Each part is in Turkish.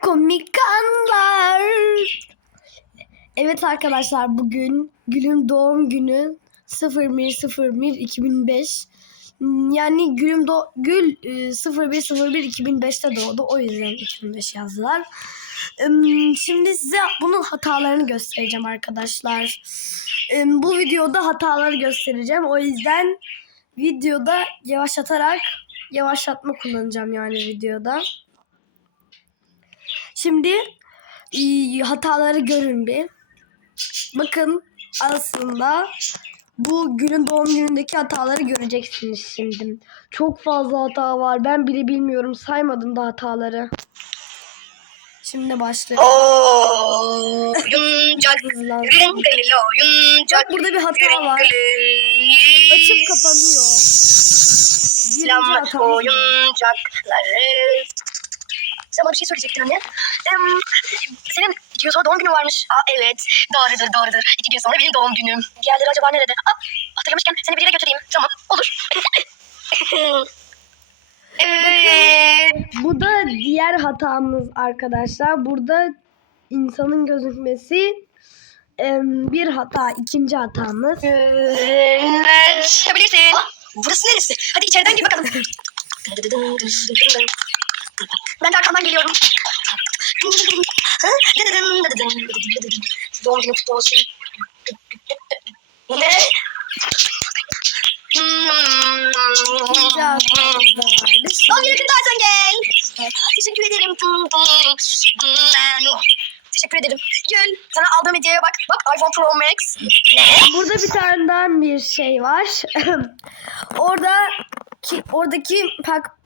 komik anlar. Evet arkadaşlar bugün Gül'ün doğum günü 01.01.2005. Yani Gül'üm do Gül e, 01.01.2005'te doğdu. O yüzden 2005 yazdılar. Şimdi size bunun hatalarını göstereceğim arkadaşlar. Bu videoda hataları göstereceğim. O yüzden videoda yavaşlatarak yavaşlatma kullanacağım yani videoda. Şimdi e, hataları görün bir. Bakın aslında bu günün doğum günündeki hataları göreceksiniz şimdi. Çok fazla hata var. Ben bile bilmiyorum. Saymadım da hataları. Şimdi başlayalım. Bak burada bir hata var. Açıp kapanıyor. Birinci hatamız oyuncakları. Sen bana bir şey söyleyecektin anne. Em, senin iki gün sonra doğum günün varmış. Aa evet. Doğrudur doğrudur. İki gün sonra benim doğum günüm. Diğerleri acaba nerede? Aa, hatırlamışken seni bir yere götüreyim. Tamam olur. evet. Bu da diğer hatamız arkadaşlar. Burada insanın gözükmesi bir hata. ikinci hatamız. Evet. Çıkabilirsin. burası neresi? Hadi içeriden gir bakalım. Ben de arkamdan geliyorum. Doğum günü kutlu olsun. Ne? Doğum günü kutlu olsun gel. Teşekkür ederim. Teşekkür ederim. Gül, sana aldığım hediyeye bak. Bak iPhone Pro Max. Burada bir tane daha bir şey var. Orada ki oradaki pak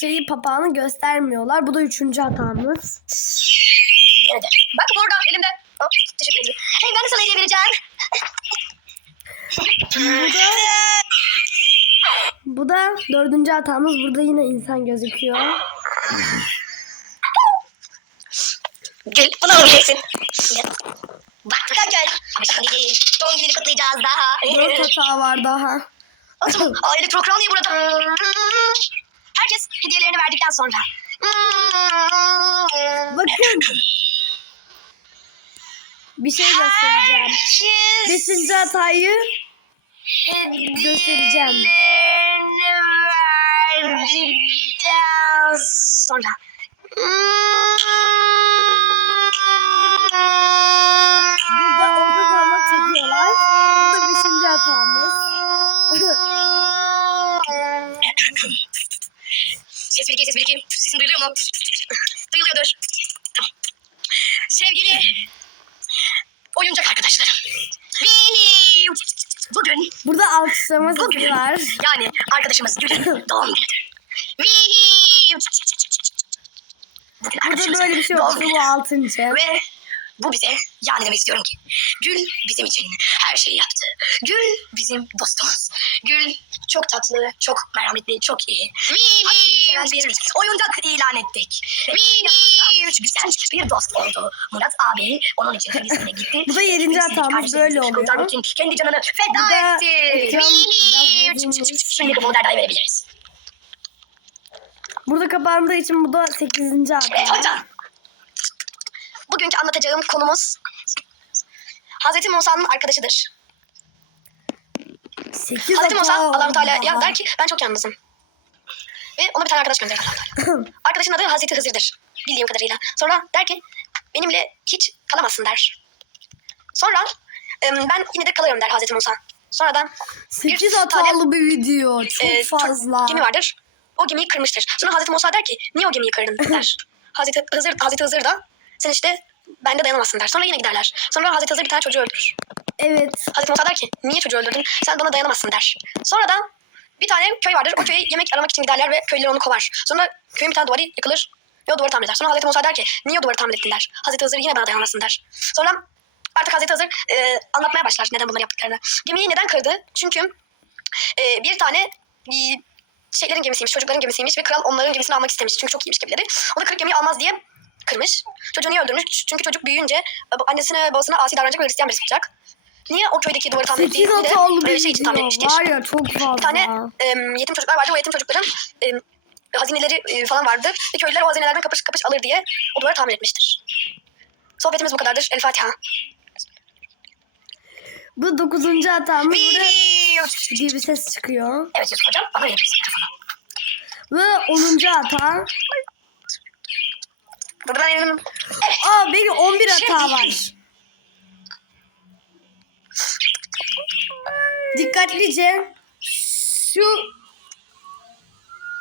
şeyi papağanı göstermiyorlar. Bu da üçüncü hatamız. Bak burada elimde. Hop, teşekkür ederim. Hey ben de sana hediye vereceğim. Bu da dördüncü hatamız. Burada yine insan gözüküyor. Gel bunu alabileceksin. Bak gel gel. Şimdi. Doğum gününü kutlayacağız daha. Dört hata var daha. Olsun. Aile program niye burada? Herkes hediyelerini verdikten sonra. Bakın. Bir şey göstereceğim. Beşinci hatayı göstereceğim. verdikten sonra. Duyuluyordur. Sevgili oyuncak arkadaşlarım. Bugün Burada alkışlama sesi var. yani arkadaşımız Gül'ün doğum günüdür. Bugün Burada böyle bir şey oldu. Bu altıncı. Ve bu bize yani demek istiyorum ki Gül bizim için her şeyi yaptı. Gül bizim dostumuz. Gül çok tatlı, çok merhametli, çok iyi. Seven bir oyuncak ilan ettik. Güzel bir dost oldu. Murat abi onun için Filistin'e gitti. Bu da yedinci Filistin'deki hatamız, kardeşlerimizi böyle oluyor. kurtarmak için kendi canını Bu da feda etti. ekran biraz bozulmuş. Şimdi bunu Derda'ya verebiliriz. Burada kapandığı için bu da sekizinci Evet hata. hocam. Bugünkü anlatacağım konumuz Hazreti Musa'nın arkadaşıdır. Sekiz Hazreti Musa Allah-u Teala ya der ki ben çok yalnızım. Ve ona bir tane arkadaş gönderir allah Teala. Arkadaşın adı Hazreti Hızır'dır. Bildiğim kadarıyla. Sonra der ki benimle hiç kalamazsın Sonra em, ben yine de kalıyorum der Hazreti Musa. Sonradan Sekiz bir hatalı bir video. Çok e, fazla. gemi vardır. O gemiyi kırmıştır. Sonra Hazreti Musa der ki niye o gemiyi kırdın der. Hazreti Hızır, Hazreti Hızır da sen işte bende dayanamazsın der. Sonra yine giderler. Sonra Hazreti Hızır bir tane çocuğu öldürür. Evet. Hazreti der ki niye çocuğu öldürdün? Sen bana dayanamazsın der. Sonra da bir tane köy vardır. O köye yemek aramak için giderler ve köylüler onu kovar. Sonra köyün bir tane duvarı yıkılır ve o duvarı tamir eder. Sonra Hazreti Musa der ki niye o duvarı tamir ettin der. Hazreti Hızır yine bana dayanamazsın der. Sonra artık Hazreti Hızır e, anlatmaya başlar neden bunları yaptıklarını. Gemiyi neden kırdı? Çünkü e, bir tane e, şeylerin gemisiymiş, çocukların gemisiymiş ve kral onların gemisini almak istemiş. Çünkü çok iyiymiş gemileri. O da kırık gemiyi almaz diye kırmış. Çocuğu niye öldürmüş? Çünkü çocuk büyüyünce annesine babasına asi davranacak ve Hristiyan birisi çıkacak. Niye o köydeki duvarı tamir Sekiz ettiğini de hatalı e, bir şey için tamir etmiştir. Var ya çok fazla. Bir tane em, yetim çocuklar vardı. O yetim çocukların em, hazineleri e, falan vardı. Ve köylüler o hazinelerden kapış kapış alır diye o duvarı tamir etmiştir. Sohbetimiz bu kadardır. El Fatiha. Bu dokuzuncu hatamız. Burada diye bir ses çıkıyor. Evet Yusuf hocam. Bana verebilirsin mikrofonu. Ve onuncu hata. Evet. Aa belki 11 hata Şimdi- var. Dikkatlice şu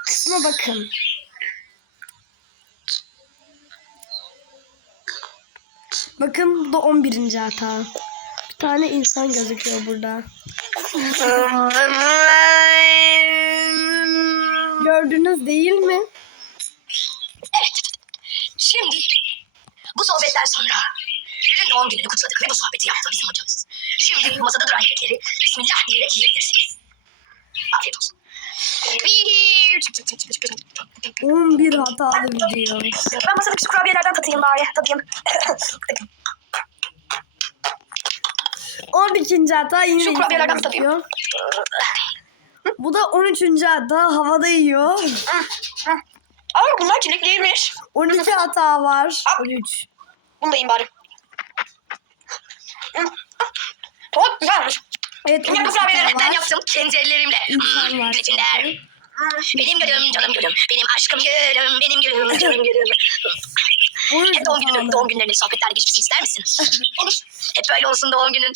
kısma bakın. Bakın bu da 11. hata. Bir tane insan gözüküyor burada. Gördünüz değil mi? Evet. Şimdi bu sohbetten sonra Gül'ün doğum gününü kutladık ve bu sohbeti yaptı bizim hocamız. Şimdi masada duran yemekleri Bismillah diyerek yiyebilirsiniz. Afiyet olsun. Bir- çık, çık, çık, çık, çık, çık. 11 hatalı video. Ben masadaki şu kurabiyelerden tatayım bari. Tadayım. 12. hata yine Şu kurabiyelerden tadayım. Bu da 13. hata havada yiyor. Ama bunlar çilekliymiş. 12 hata var. 13. Bunu da yiyeyim bari. Çok güzelmiş. Evet Ben 13 bu var. yaptım kendi ellerimle. İnsan var. Benim gülüm, canım gülüm. Benim aşkım gülüm, benim gülüm, canım gülüm. 13 Hep doğum günü, hatalı. doğum günlerinin sohbetlerle geçmesini ister misin? Olur. Hep böyle olsun doğum günün.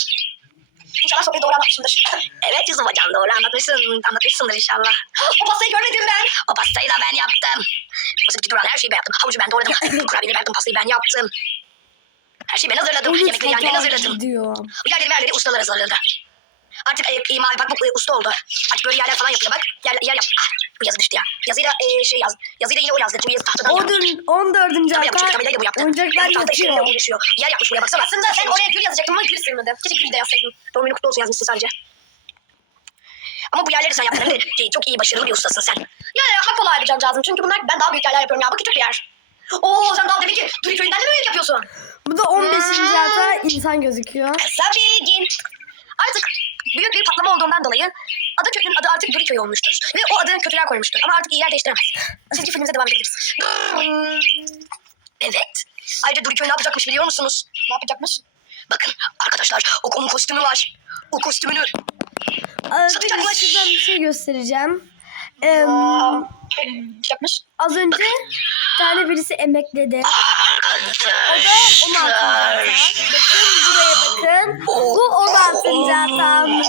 İnşallah sohbeti doğru anlatmışımdır. Evet Yusuf hocam doğru anlatmışsın. Anlatmışsındır inşallah. O pastayı görmedim ben. O pastayı da ben yaptım. Mısırcı duran her şeyi ben yaptım. Havucu ben doğradım. Kurabiyeleri ben yaptım. Pastayı ben yaptım. Her şeyi ben hazırladım. 13 Yemekleri yani ben hazırladım. gidiyor. Bu yerleri yerleri ustalar hazırladı. Artık e, mavi bak bu e, usta oldu. Artık böyle yerler falan yapıyor bak. Yer, yer yap. Ah, bu yazı düştü ya. Yazıyla e, şey yaz. Yazıyla yine o yazdı. Çünkü yazı tahtadan yaptı. 14. 14. Tabii yapmış. hata Kamerayla bu yaptı. oyuncaklar yatıyor. Yer yapmış buraya baksana. Aslında sen oraya gül yazacaktın ama gül sığmadı. Keşke gül de yazsaydın. Doğum günü kutlu olsun yazmışsın sadece. Ama bu yerleri sen yaptın. De e, çok iyi başarılı bir ustasın sen. Yerler yapmak kolay bir cancağızım. Çünkü bunlar ben daha büyük yerler yapıyorum ya. Bu küçük bir yer. Oo sen daha demek ki Duri köyünden de mi yapıyorsun? Bu da 15. hata insan gözüküyor. Kısa bilgin. Artık büyük bir patlama olduğundan dolayı adı kökünün adı artık Duri Köyü olmuştur. Ve o adı kötüler koymuştur. Ama artık iyi yer değiştiremez. Çizgi filmimize devam edebiliriz. Evet. Ayrıca Duri Köy ne yapacakmış biliyor musunuz? Ne yapacakmış? Bakın arkadaşlar o onun kostümü var. O kostümünü Aa, Satacaklar. Size bir şey göstereceğim. Ee, yapmış. az önce bir tane birisi emekledi. O da 16. hata. Bakın buraya bakın. Bu 16. hatam.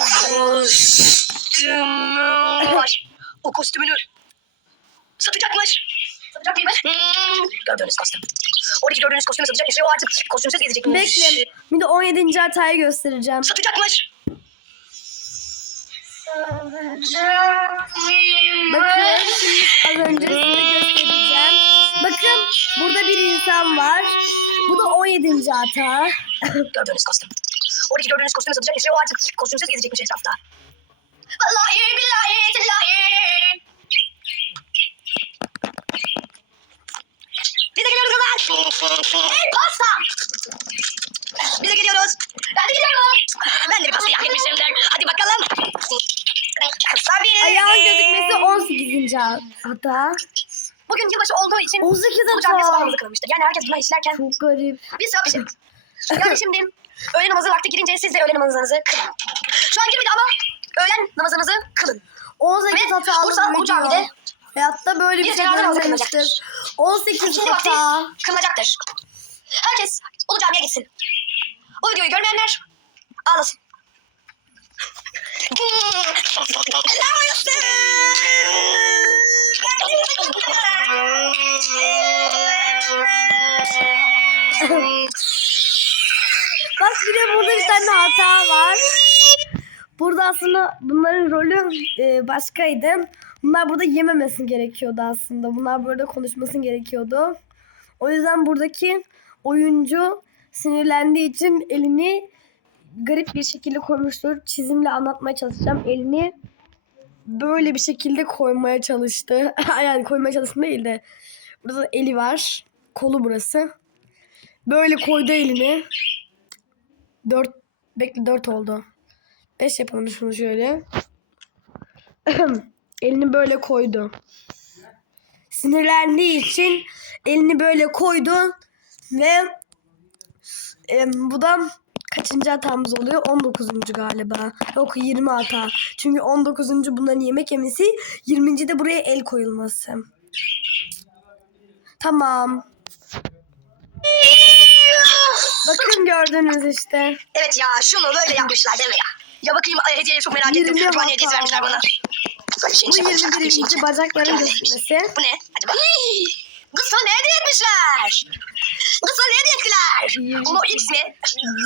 var. O kostümünü satacakmış. Satacak değil mi? Hmm, gördüğünüz kostüm. Oradaki gördüğünüz kostümü satacak. İşte o artık kostümsüz gezecekmiş. Bekle. Bir de 17. hatayı göstereceğim. Satacakmış. Bakın şimdi az önce size göstereceğim. Bakın burada bir insan var. Bu da 17. hata. Gördüğünüz kostüm. Oradaki gördüğünüz kostümü satacak. İşte o artık kostümsüz gezecekmiş etrafta. Vallahi billahi tillahi. Biz de geliyoruz kızlar. Hey pasta. Biz de geliyoruz. Ben de geliyorum. Ben de bir pastayı hak etmişimdir. Hadi bakalım. Kısa bir Ayağın gözükmesi 18. hata. Bugün yılbaşı olduğu için 18 bu camiye hata. sabahımızı kılınmıştır. Yani herkes günah işlerken Çok garip. biz işledik. Yani şimdi öğle namazı vakti girince siz de öğle namazınızı kılın. Şu an girmedi ama öğlen namazınızı kılın. 18 Ve hatalı Bursa bu camide Hayatta böyle bir bir şey kılınacaktır. 18 İkindi vakti hata. kılınacaktır. Herkes Ulu Cami'ye gitsin. O videoyu görmeyenler ağlasın. Bak bir de burada bir tane hata var. Burada aslında bunların rolü e, başkaydı. Bunlar burada yememesi gerekiyordu aslında. Bunlar burada konuşması gerekiyordu. O yüzden buradaki oyuncu sinirlendiği için elini garip bir şekilde koymuştur. Çizimle anlatmaya çalışacağım. Elini böyle bir şekilde koymaya çalıştı. yani koymaya çalıştı değil de. Burada da eli var. Kolu burası. Böyle koydu elini. Dört, bekle dört oldu. Beş yapalım şunu şöyle. Elini böyle koydu. sinirlendiği için elini böyle koydu ve e, bu da kaçıncı hatamız oluyor? 19. galiba. Yok 20 hata. Çünkü 19. bunların yemek yemesi, 20. de buraya el koyulması. Tamam. Bakın gördünüz işte. Evet ya şunu böyle yapmışlar deme ya. Ya bakayım ay, hediyeyi çok merak ettim. Yirmi Acaba ne hediyesi hata vermişler bana? Şeyin Bu şeyin 21. içine. bacakların gözükmesi. Bu ne? Acaba? Hii! Kız sana ne hediye etmişler? Sana ne? Yirmi- Kumo X mi?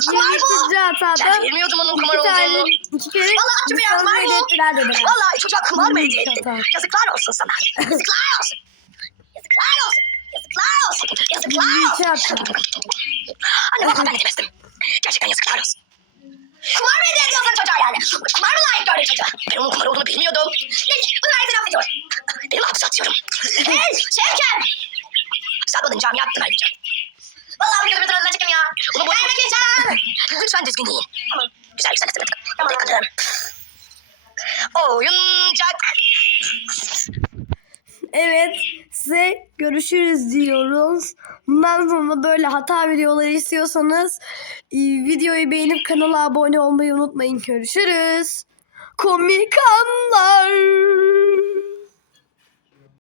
Kumar bu. 22. hatada Ben bilmiyordum onun kumar olduğunu. insanları var mı? ettiler dediler. Vallahi çocuğa kumar mı hediye ettin? Yazıklar olsun sana. Yazıklar olsun. Yazıklar olsun. Yazıklar olsun. Yazıklar 22 olsun. Anne baba ben edemezdim. Gerçekten yazıklar olsun. Kumar mı hediye ediyorsun çocuğa yani? Kumar mı layık gördün çocuğa? Ben onun kumar olduğunu bilmiyordum. Neyse bunu itiraf ediyorum. Benim hapse atıyorum. Hey Şevket! Hapse atmadın cami attın ayrıca. Vallahi bir gözümün önünden çıkın ya. Bunu boyunca geçeceğim. Lütfen düzgün giyin. Tamam. Güzel güzel hatırladık. Tamam yıkadım. Oyuncak. Evet size görüşürüz diyoruz. Bundan sonra böyle hata videoları istiyorsanız e, videoyu beğenip kanala abone olmayı unutmayın. Görüşürüz. Komik anlar.